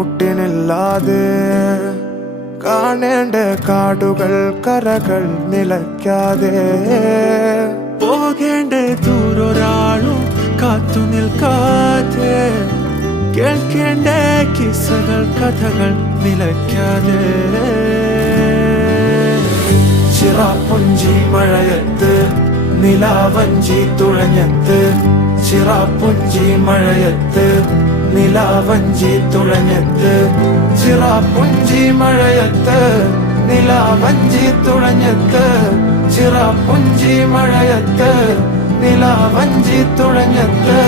മുട്ടിനില്ലാതെ കാണേണ്ട കാടുകൾ കരകൾ നിലയ്ക്കാതെ പോകേണ്ട ദൂരൊരാളും കാത്തു നിൽക്കാതെ കേൾക്കേണ്ട കിസ്സകൾ കഥകൾ നിലയ്ക്കാതെ ചിറാപ്പുഞ്ചി മഴയത്ത് നിലാവഞ്ചി തുഴഞ്ഞത്ത് ചിറാപ്പുഞ്ചി മഴയത്ത് നിലാവഞ്ചി തുഴഞ്ഞത്ത് ചിറാപ്പുഞ്ചി മഴയത്ത് നിലാവഞ്ചി തുഴഞ്ഞത്ത് ചിറാപ്പുഞ്ചി മഴയത്ത് നിലാവഞ്ചി തുഴഞ്ഞത്ത്